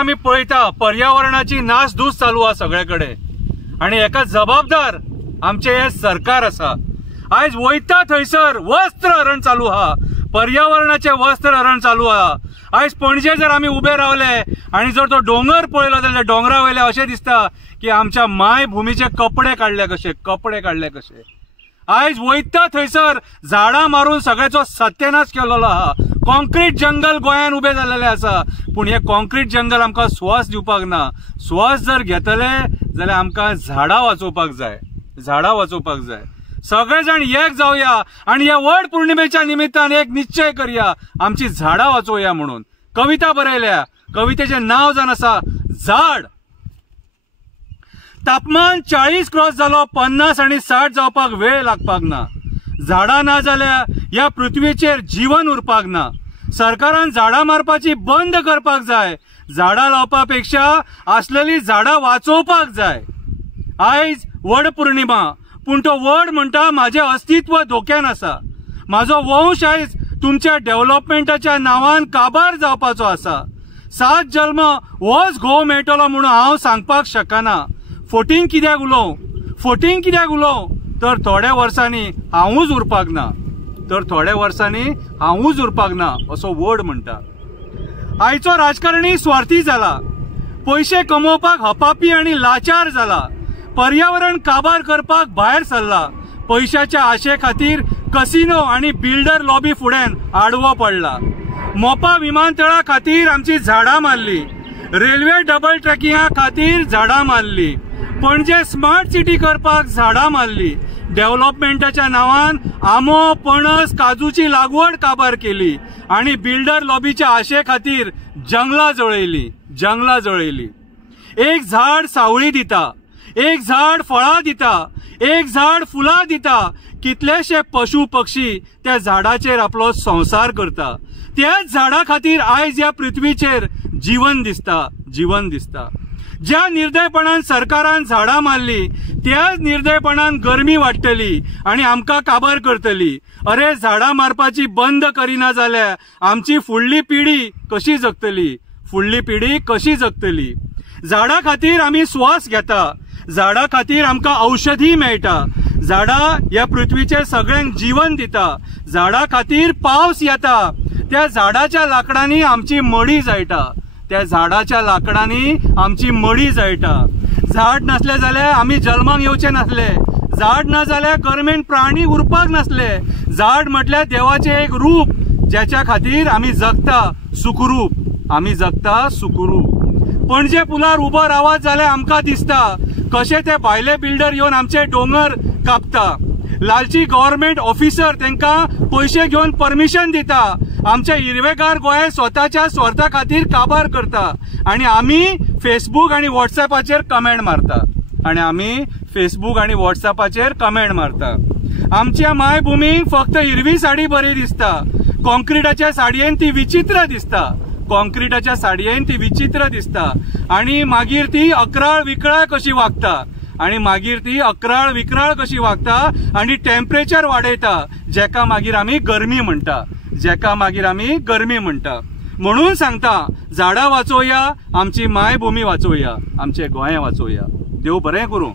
आम्ही पळयता पर्यावरणाची नासधूस चालू आहा सगळ्याकडे आणि एका जबाबदार आमचे हे सरकार आसा। आयज वयता थंयसर वस्त्र हरण चालू आहा, पर्यावरणाचे वस्त्र हरण चालू आहा। आयज पणजे जर आमी उबे रावले आणि जर तो डोंगर पळयलो जाल्यार डोंगरा वयले अशें दिसता की आमच्या मायभूमीचे कपडे काढले कशे। आयज वयता थंयसर झाडां मारून सगळ्याचो सत्यानाश केलेलो आहा। कॉन्क्रीट जंगल गोंयान उबे जाल्लेले आसा, पूण हे कॉन्क्रीट जंगल आमकां श्वास दिवपाक ना। श्वास जर घेतले जाल्यार आमकां झाडां वाचोवपाक जाय। सगळे जाण एक जावया आणि या वड पौर्णिमेच्या निमित्तान एक निश्चय करया, आमची झाडां वाचोवया म्हणून। कविता बरयल्या, कवितेचें नांव जावन आसा झाड। तापमान 40 क्रॉस जालो, 50 आणि 60 जावपाक वेळ लागपाक ना। झाडां ना जाल्यार ह्या पृथ्वीचेर जीवन उरपाक ना। सरकारान झाडां मारपाची बंद करपाक जाय। झाडां लावपा पेक्षा आसलेली झाडां वाचोवपाक जाय। आयज वड पौर्णिमा, पूण तो वड म्हणटा माझे अस्तित्व धोक्यान आसा। माझो वंश आयज तुमच्या डेव्हलपमेंटाच्या नांवान काबार जावपाचो आसा। 7 जल्म होच घोव मेळटलो म्हणून हांव सांगपाक शकना। फोटींग कित्याक उलोव तर थोड्या वर्सांनी हांवूच उरपाक ना असो वड म्हणटा। आयचो राजकारणी स्वार्थी जाला, पैसे कमोवपाक हपापी आणि लाचार जाला। पर्यावरण काबार करपाक भायर सरला। पैशाच्या आशे खातीर कसिनो आणि बिल्डर लॉबी फुड्यान आडवो पडला। मोपा विमानतळा खातीर आमची झाडां मारली, रेल्वे डबल ट्रॅकिंगा खातीर झाडां मारली, पणजे स्मार्ट सिटी करपाक झाडां मारली। डेव्हलपमेंटाच्या नांवान आंबो, पणस, काजूची लागवड काबार केली आणि बिल्डर लॉबीच्या आशे खातीर जंगलां जळयली। एक झाड सावळी दिता, एक झाड फळां दिता, एक झाड फुलां दिता। कितलेशे पशु पक्षी त्या झाडाचेर आपलो संसार करता। त्याच झाडा खातीर आयज ह्या पृथ्वीचेर जीवन दिसता। ज्या निर्दयपणान सरकारान झाडां मारली त्याच निर्दयपणान गरमी वाडटली आणि आमकां काबार करतली। अरे झाडां मारपाची बंद करिना जाल्यार आमची फुडली पिढी कशी जगतली? झाडां खातीर आमी श्वास घेता, झाडां खातीर आमकां औषधी मेळटा। झाडां ह्या पृथ्वीचेर सगळ्यांक जीवन दिता। झाडां खातीर पावस येता, त्या झाडाच्या लाकडांनी आमची मडी जळटा। झाड नसले जाल्यार आमी जल्माक येवचे नासले। झाड ना जाल्यार गरमेन प्राणी उरपाक नासले। झाड म्हटल्यार देवाचे एक रूप, ज्याच्या खातीर आमी जगता सुखरूप। पणजे पुलार उबो रावत जाल्यार आमकां दिसता कशे ते भायले बिल्डर येवन आमचे डोंगर कापता। लालची गव्हर्नमेंट ऑफिसर तांकां पैसे घेवन परमिशन दिता। आमचे हिरवेगार गोंय स्वताच्या स्वार्था खातीर काबार करता आणि आमी फेसबुक आणि व्हॉट्सॲपाचेर कमेंट मारता। आमच्या मायभूमीक फक्त हिरवी साडी बरी दिसता। कॉन्क्रीटाच्या साडयेन ती विचित्र दिसता आणि मागीर ती अकराळ विकराळ कशी वागता आणि टेम्परेचर वाडयता, जेका मागीर आमी गरमी म्हणटा। म्हणून सांगता झाडां वाचोवया, आमची मायभूमी वाचोवया, आमचे गोंय वाचोवया। देव बरें करूं।